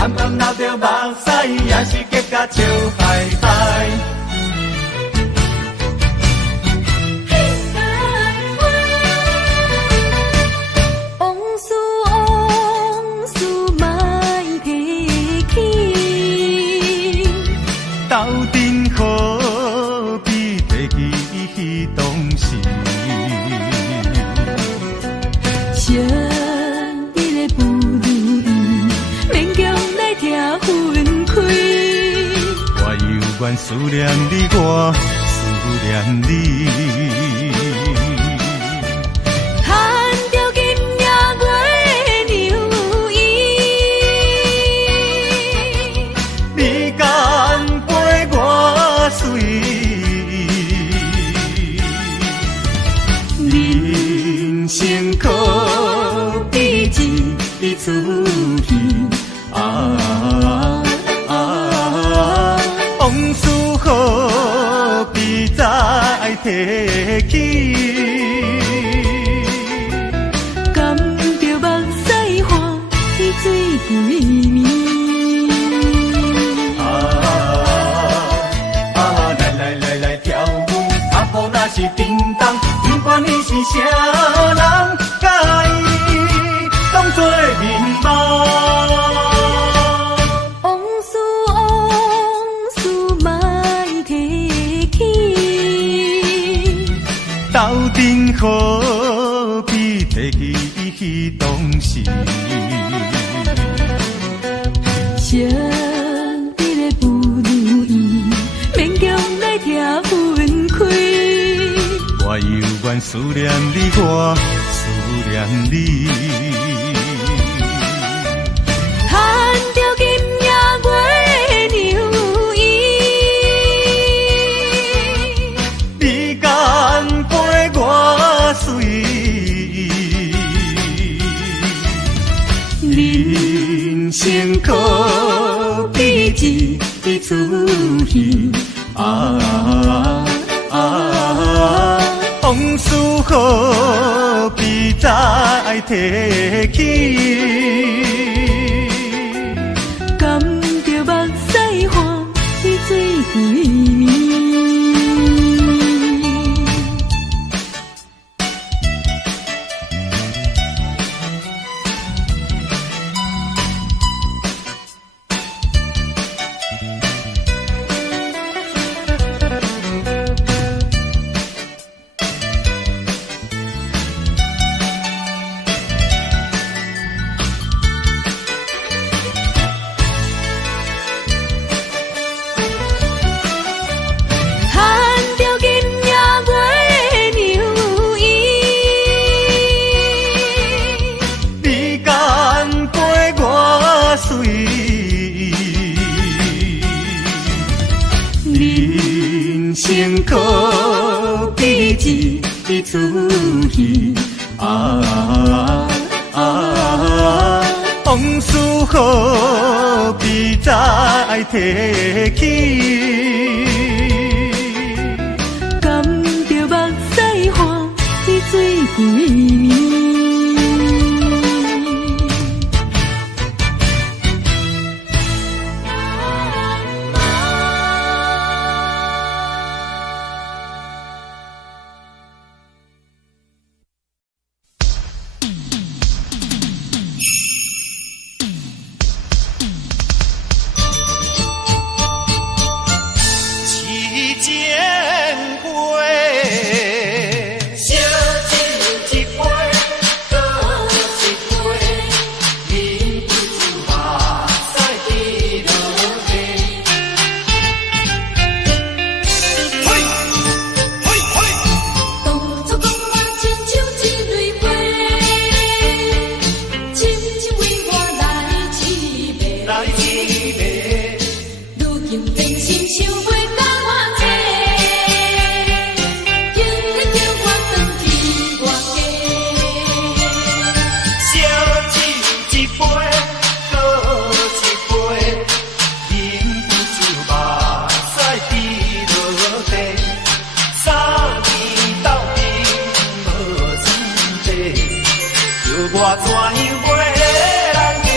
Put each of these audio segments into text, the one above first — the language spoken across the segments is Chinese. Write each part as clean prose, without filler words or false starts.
暗暗流着目屎，也是结甲笑嗨嗨。往事往事莫提起，斗阵何必提起当时？想你的不如意，勉强来听分开。我犹原思念你，我思念你。叹着今夜月流伊，你敢陪我睡？人生可比一出戏啊！往事何必再提起？甘着目屎换你水归暝。来跳舞，阿婆若是叮当，不管你是啥人，甲伊当作面目。往事往事莫提起，斗阵何必提起当时？想你的不如意，勉强来听分开。我犹原思念你，我思念你。叹着今夜月流伊，你敢陪我睡？人生可比一出戏啊！往事何必再提起？甘着目屎换你水归暝。人生可比一出戏啊！往事何必再提起？甘着目屎换你水归暝。我怎样袂难过？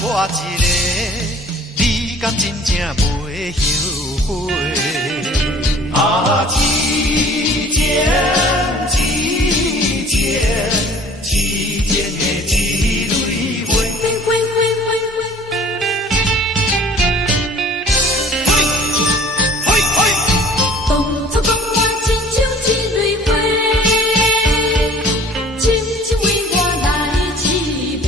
我一个，你敢真正袂后悔？啊，痴情的一蕊花。当初讲我亲像一蕊花，深深为我来痴迷。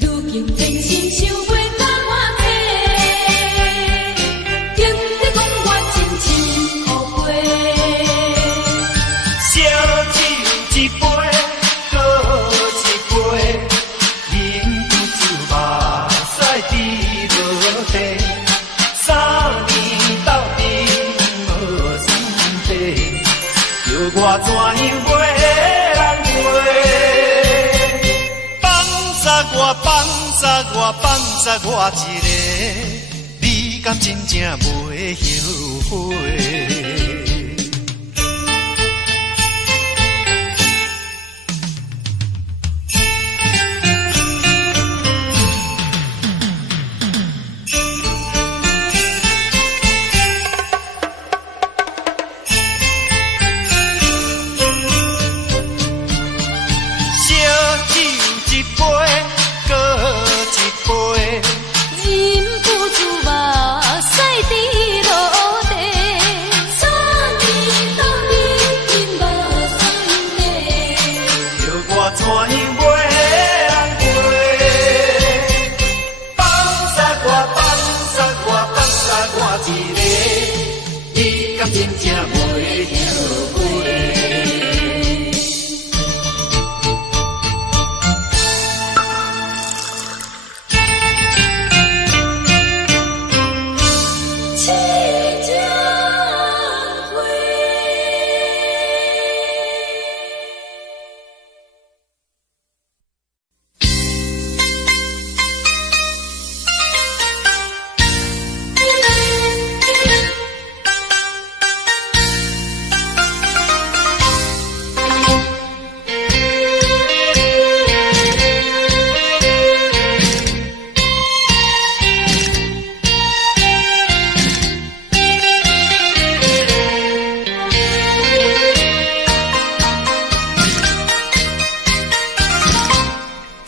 如今真心想袂到我体，竟在讲我真情可悲。烧酒一杯，搁一杯，饮不住目屎滴落地。3年到底无心地，叫我怎样袂人陪？放逐我一个，你敢真正袂后悔？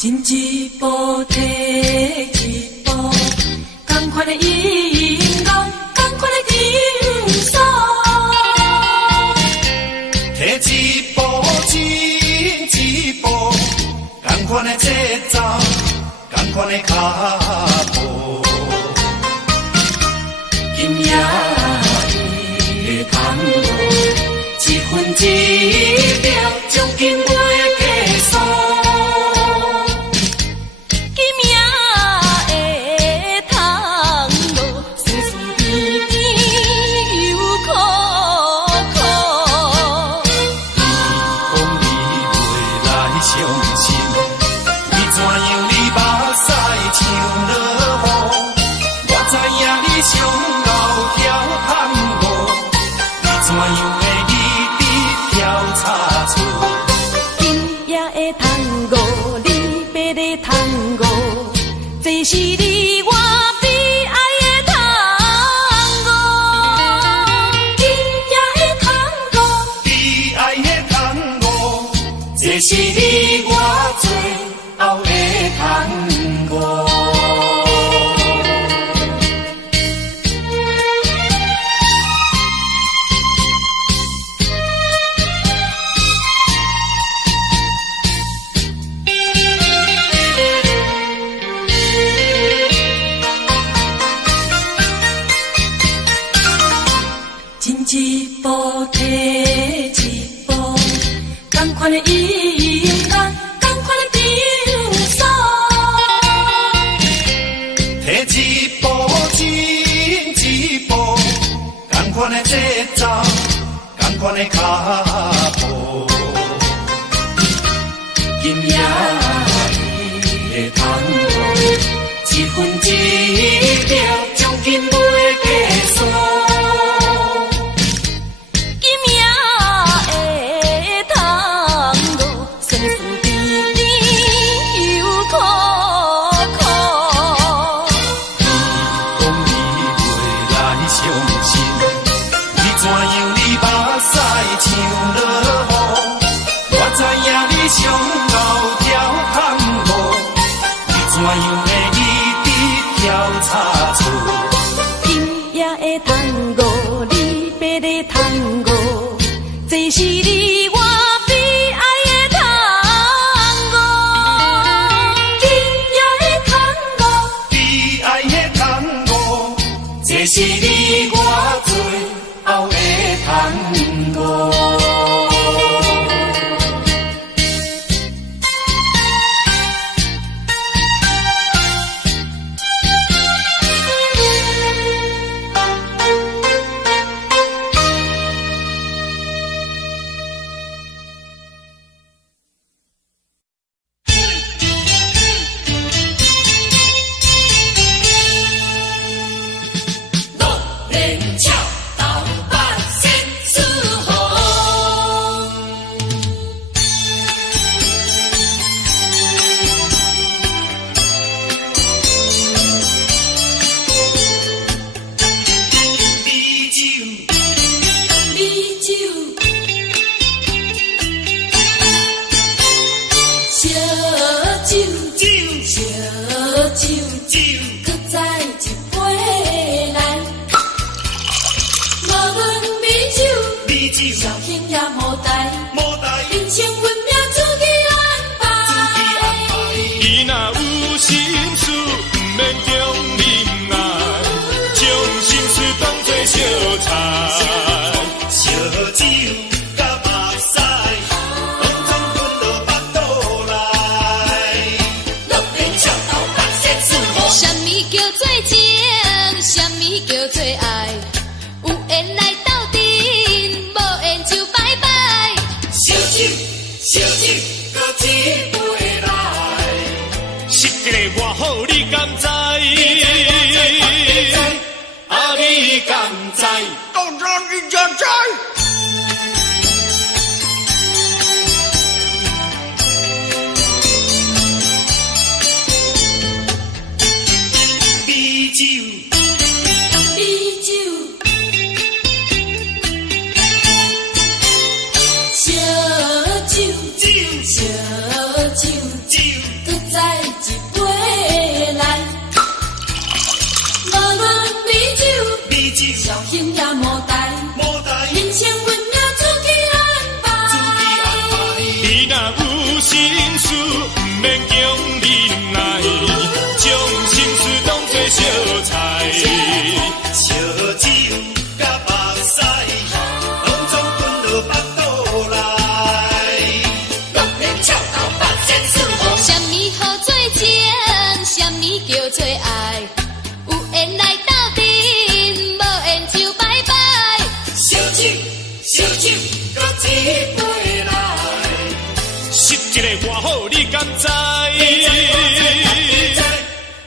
甜甜你若有心事，不免强忍耐，将心事当作烧菜，烧酒甲目屎，拢总滚落腹肚内。乐天笑头白先思慕，什么叫做情？什么叫做爱？有缘来斗阵，无缘就拜拜。烧酒，烧酒，搁一杯来。实一个偌好，你敢知？啊，你敢知？当然你才知。美酒，美酒，烧酒，烧酒，搁再一杯来。无论美酒，绍兴也无代，人生阮也自己安排。你若有心事，不免强忍耐，将心事当作烧菜，烧酒甲目屎，拢总滚落腹肚内。乐天笑头白先思慕，什么好做情？什么叫做爱？有缘来斗阵，无缘就拜拜。烧酒，烧酒，搁一杯来。实一个偌好，你敢知？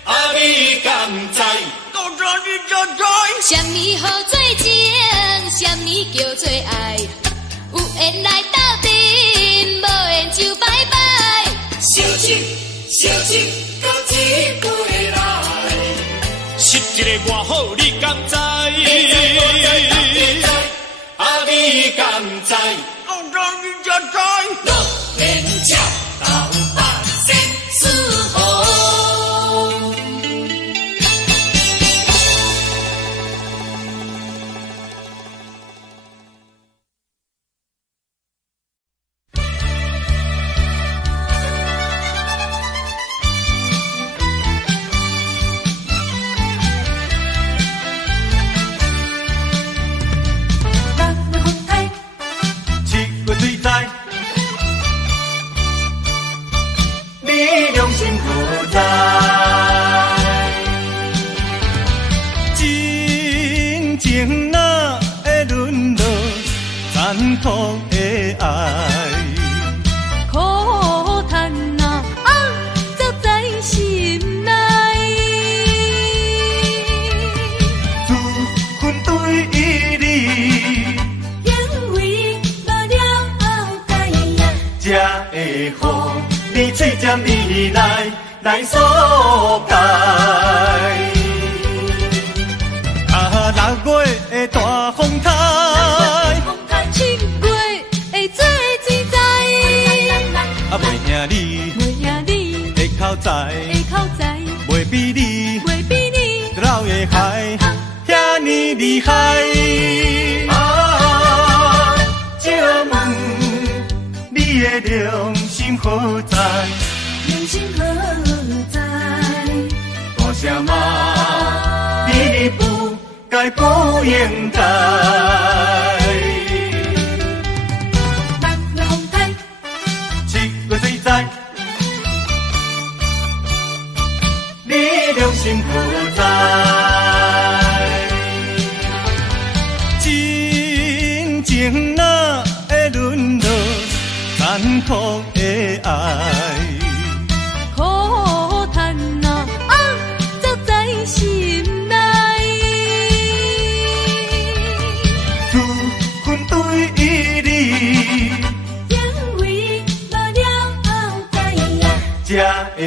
啊，你敢知？当然你才知。什么好做情？什么叫做爱？有缘来斗阵，无缘就拜拜。烧酒，烧酒，搁一杯来。实一个偌好，你敢知？啊，你敢知？当然你才知。乐天笑头白先思慕。苦的爱，苦叹啊，走在心内。自分对你，因为无了解呀，才会予你嘴尖你来所解。啊，6月的大风台。会口才，袂比你，老的海，遐尼厉害。啊，借问你的良心何在？大声骂你不该不应该。7月水灾。良心何在？真情哪会沦落残酷的爱？苦叹啊，走在心内。自分对你，因为无了解呀，才会予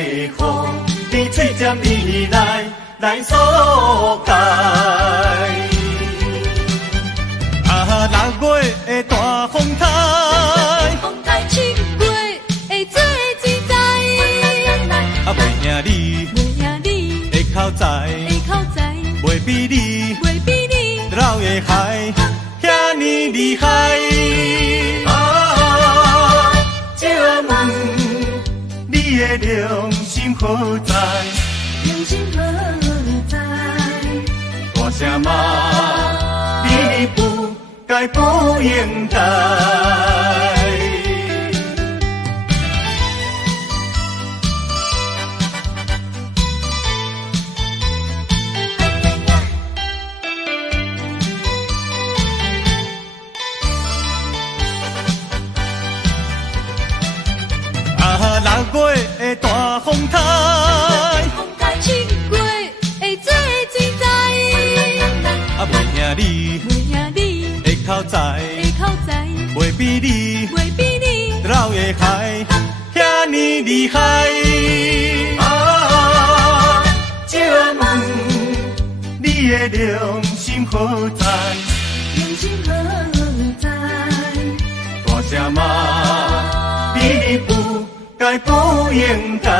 你嘴尖你来所解。啊，6月的大风台7月会做水灾。啊，袂赢你，会口才，袂比你，老的海，遐尼厉害。啊，借问你的良心心何在？良心何在？大声骂你不该不应该。6月的大风台，风台7月会做水灾，啊袂赢你袂赢你的口才，的口才，袂比你袂比你老的海遐尼厉害。啊，借问你的良心何在？良心何在？大声骂你不该不应该。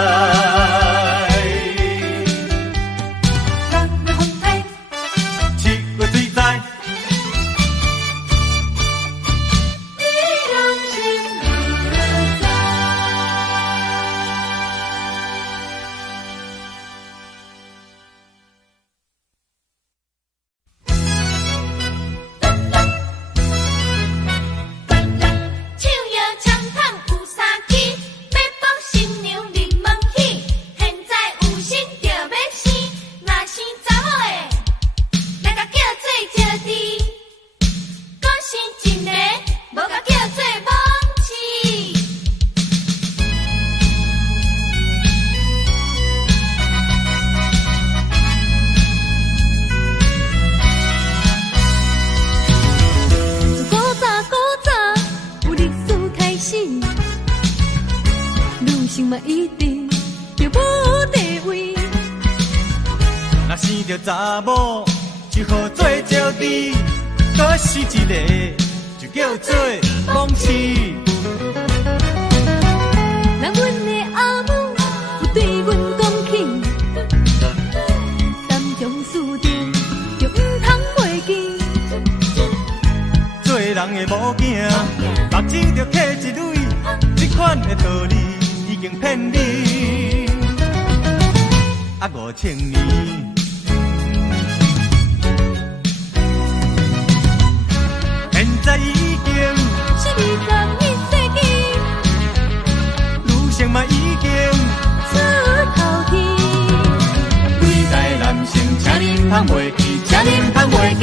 6月风台7月水灾，你良心何在？手摇枪筒有三支，要搏新娘入门起。现在有心就要生，若生查某的，来甲叫做招娣；搁生一个，无甲叫做猛妻。自古早有历史开始，女性嘛一定就无地位。若生着查某就好做招娣，搁是一个就叫做猛妻。人阮的阿母有对阮讲起，三种四定就毋通袂记。做人的某囝，目睭着刻一蕊，这款的道理已经骗你。啊，5000年，现在已经是21世纪女性嘛已经出头天，对待男性，请恁通袂记，请恁通袂记，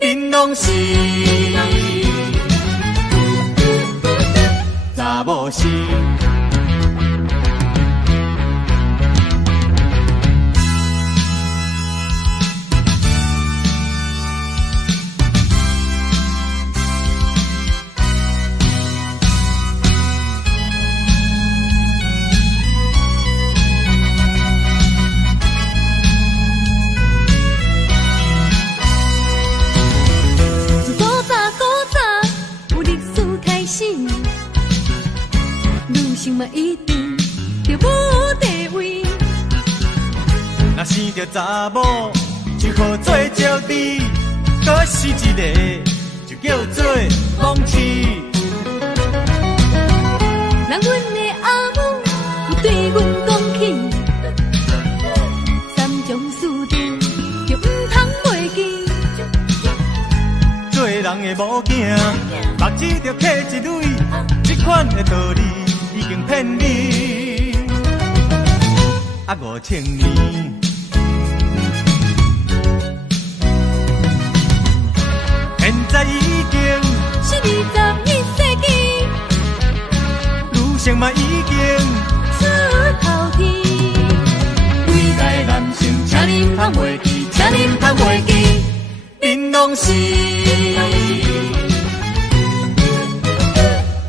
恁拢是查某是。自古早有历史开始，女性嘛一定就无地位。若生着查某就好做招娣，搁是一个就叫做猛妻。人阮的阿母有对阮讲起，三种四定就毋通袂记。做人的某囝，目睭着刻一蕊，这款的道理已经骗你。啊，5000年，现在已经是21世纪女性嘛已经出头天，对待男性，请恁通袂记，请恁通袂记，恁拢是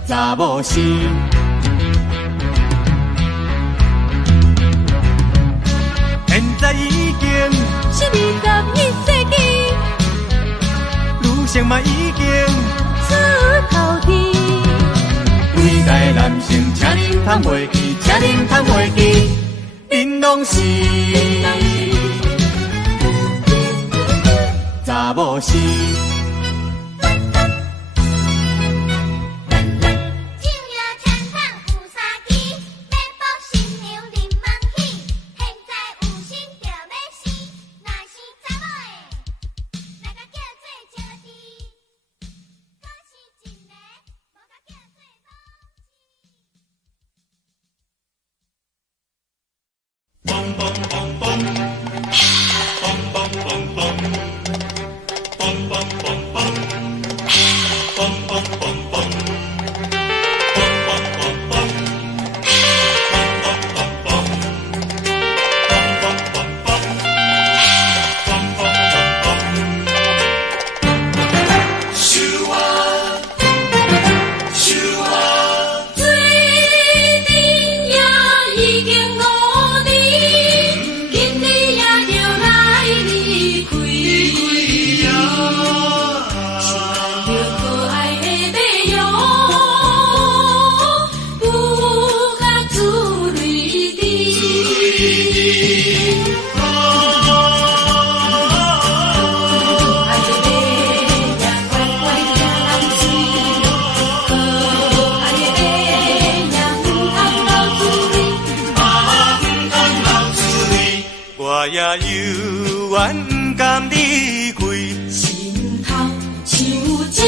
查某是。现在已经是21世纪女性嘛已经出头天，对待男性，请恁通袂记，请恁通袂记，恁拢是查某是。手摇枪筒有三支，要搏新娘入门我也犹原不甘离开，心头像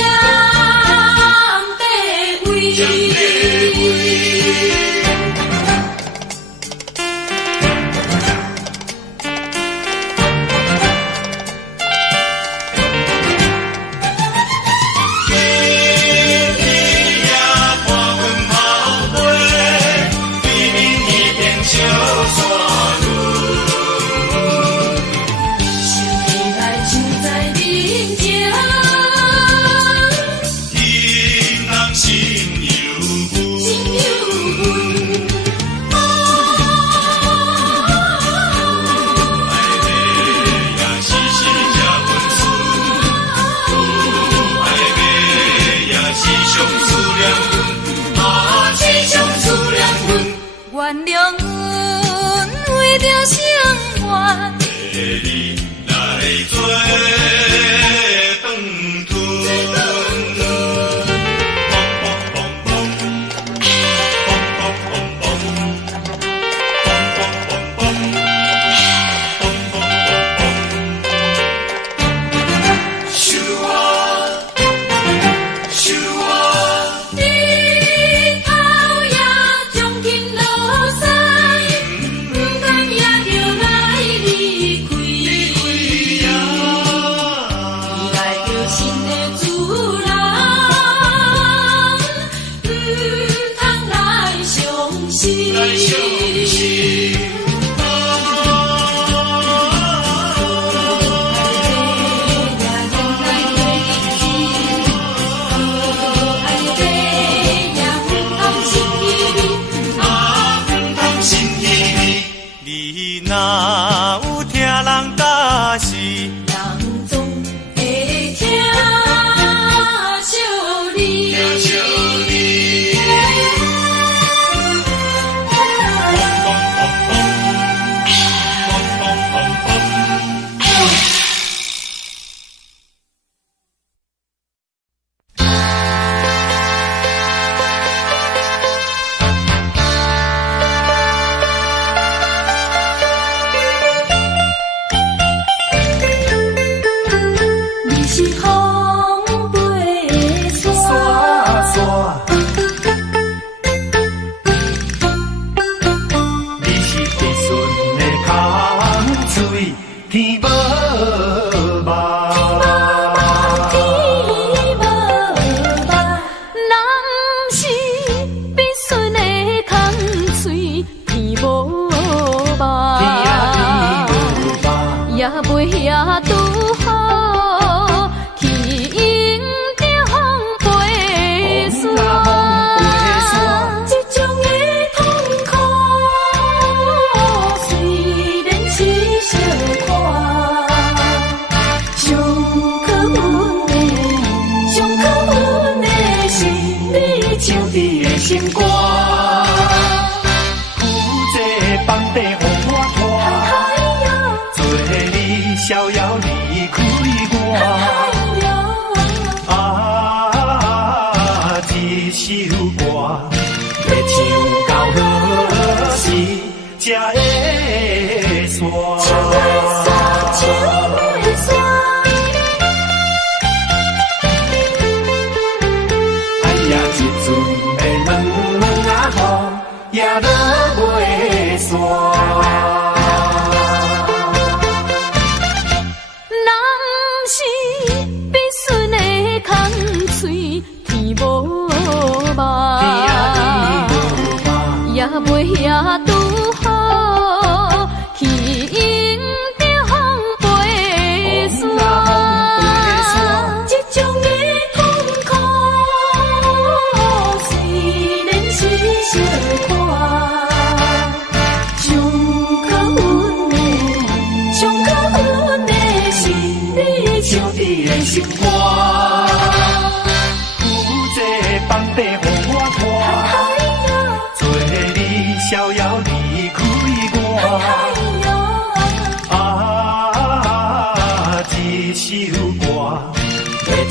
针地位。原谅阮为着生活，你来做长途。也落袂煞。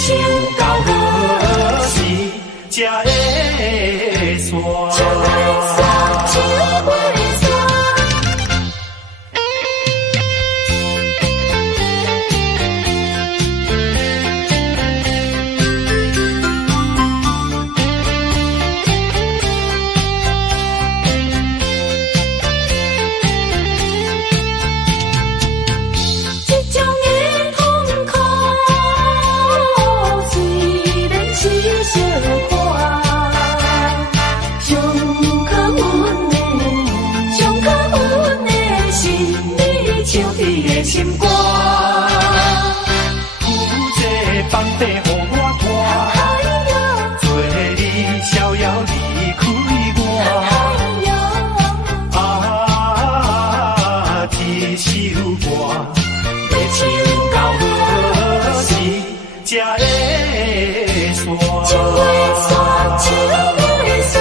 唱到何时才会煞？唱袂煞，唱袂煞。这种的痛苦，虽然是小可，上可阮的心里唱起的心歌。有这放地予我看，哎呦，做你逍遥离开我。啊，这首歌要唱到何时才会煞？唱袂煞，唱袂煞。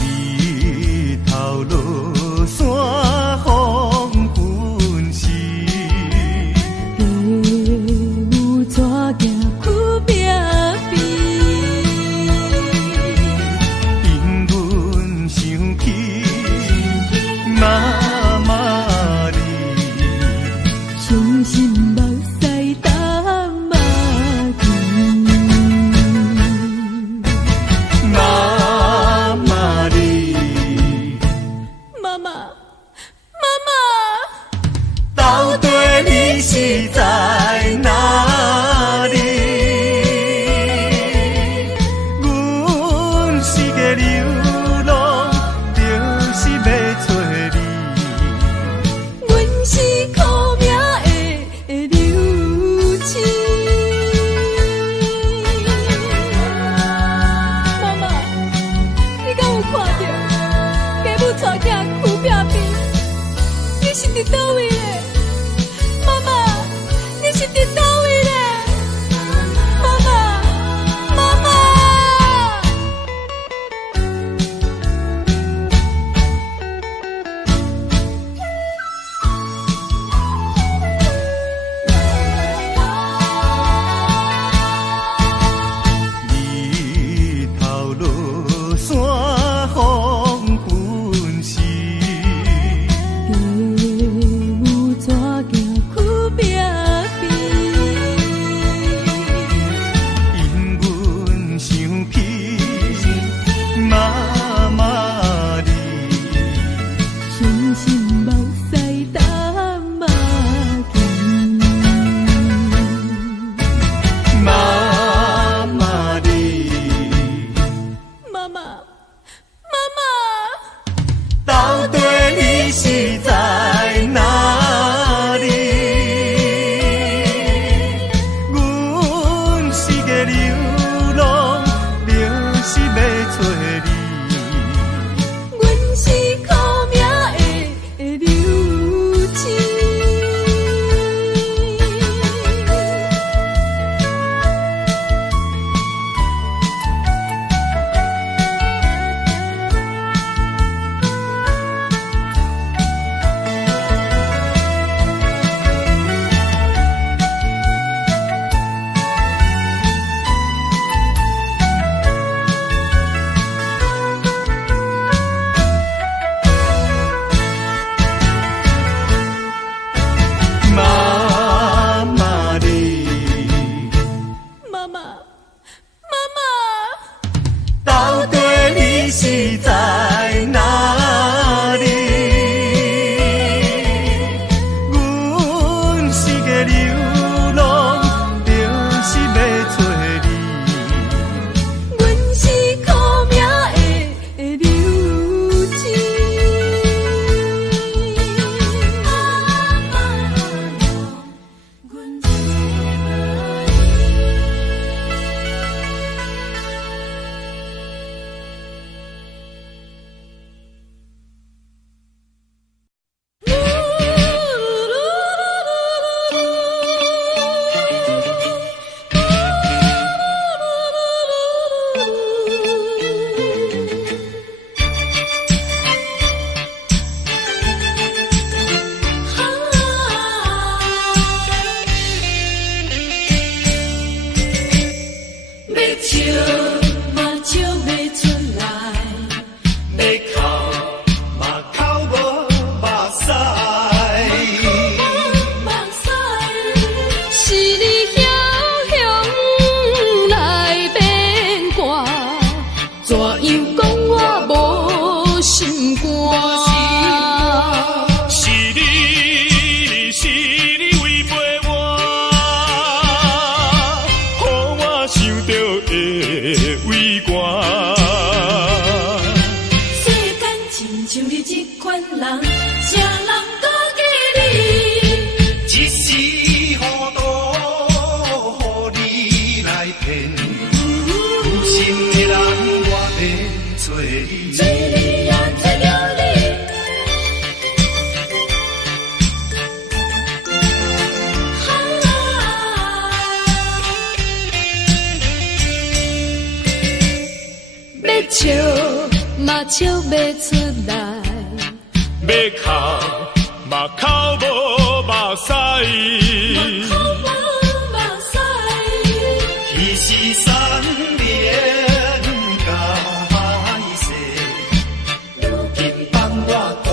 日头落山风粉时，有纸行苦壁边，因阮想起妈妈你，伤心目屎打马蹄。妈妈你，妈妈，妈妈，到底你是在哪里？阮是个流浪，就是要找你。阮是苦命的流星。妈妈，你敢有看到家母带囝苦壁边？你是伫倒位咧？妈妈，你是伫倒位咧？妈妈，妈妈。日头落山风样讲我无心肝？是你违背我，予我想到会畏寒。世间亲像你这款人，啥人敢嫁你？一时糊涂，予你来骗，有心的人我要找你。找你也找了你，要笑嘛笑不出来，要哭嘛哭无目屎，口无目屎。其实三年甲歹势，如今放我孤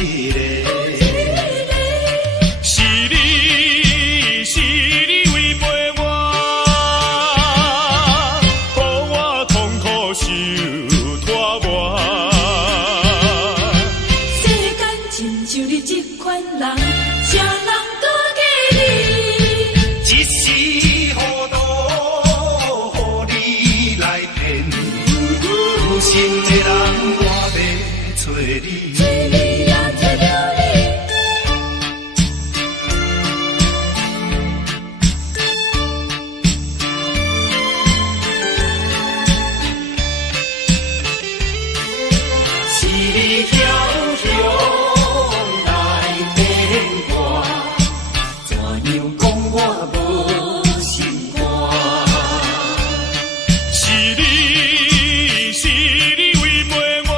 一个。是你违背我，予我痛苦受拖磨。世间亲像你这款人，啥人敢嫁你？一时糊涂，予你来骗，有心的人我要找你。找你也找了你，是你悄悄来骗我，怎样讲我无心肝？是你违背我，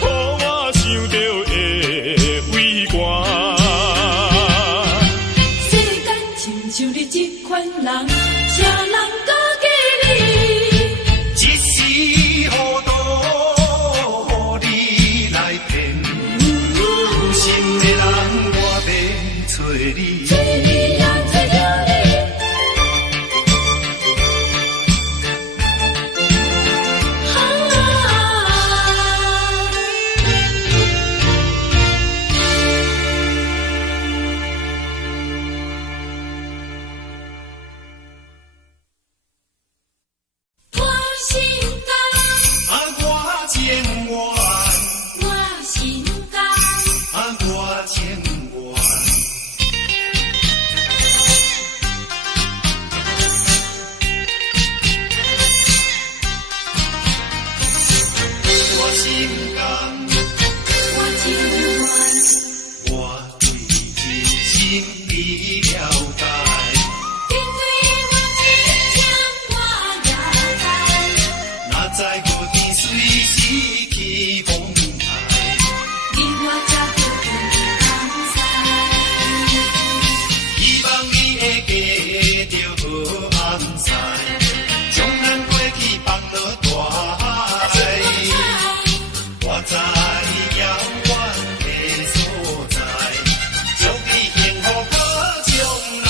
予我想到会畏寒。世间亲像你这款人，啥人敢嫁你？一时糊涂，予你来骗，有心的人我要找你。找你也找了你，我心甘，我情愿，我心甘，我情愿。我心甘，我情愿。我对你心已了解。因为我真情我也知，哪知有天随时去风台，你我才着分东西。希望你会记着好安塞，将咱过去放落大海。我在遥远的所在，祝你幸福可将来。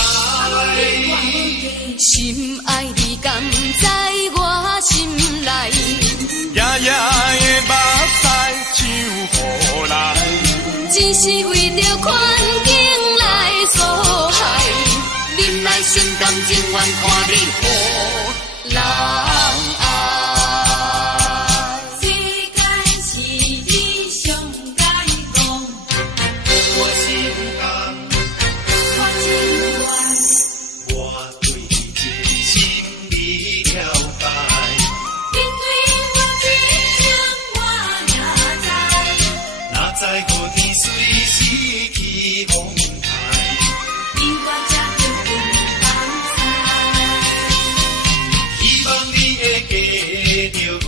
心爱你甘在我心内，夜夜的目屎像雨来，只是为着环境来所害。忍耐心甘情愿看你予人爱。世间是你上该讲，我心甘，我情愿。我对这心已了解。因为我真情我也知，哪知有天随时去风台，你我才着分东西。希望你会记着好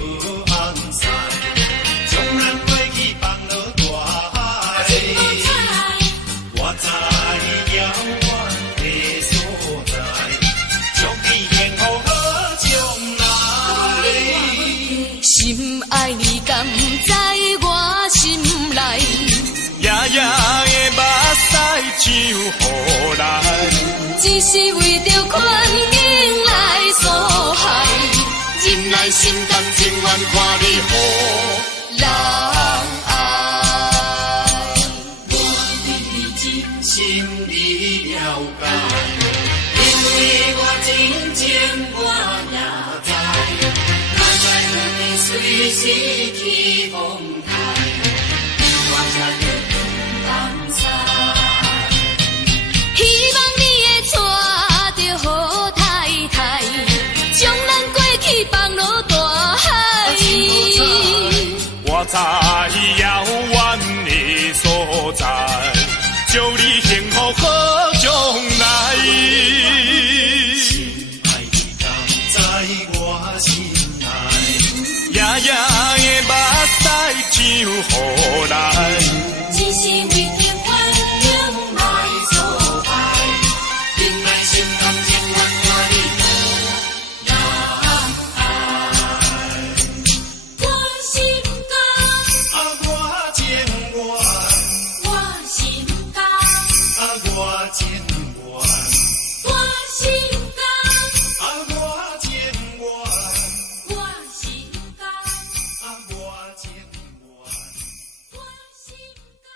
安塞，将咱过去放落大海。我在遥远的所在，祝你幸福好将来。心爱你甘在我心内，夜夜的目屎像雨来，只是为着环境来所害。心内心甘情愿看你予人爱。我对你真心你了解，因为我真情我也知，哪知何年随时起风台，我才要放松。希望你会娶着好太太，将咱过去放落大海。我在遥远的所在，祝你幸福好将来。心爱的人在我心内，夜夜的目屎像雨来，只是为着环境来作爱，因爱心甘情愿看你人爱。我心甘，我情愿，我心甘，我情愿，我心甘，我情愿，我心甘，我情愿。我心甘。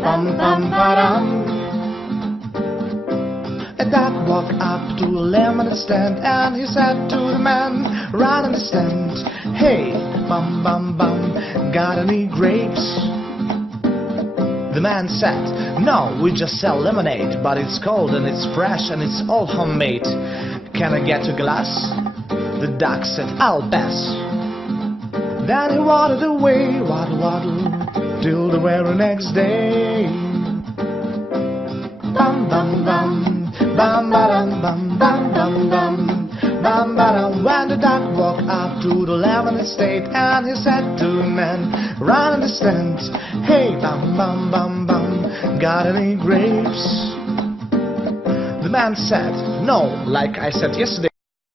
Bum bum ba-dum. A duck walked up to a lemonade stand and he said to the man right in the stand, "Hey, bum bum bum, got any grapes?" The man said, "No, we just sell lemonade, but it's cold and it's fresh and it's all homemade. Can I get a glass?" The duck said, "I'll pass." Then he waddled away, waddle waddle, till the very next day. Bum bum bum, bum ba-dum bum bum bum bum, bum ba-dum. When the duck walked up to the lemonade estate and he said to the man, right in the stand, "Hey, bum bum bum bum, got any grapes?" The man said, "No, like I said yesterday,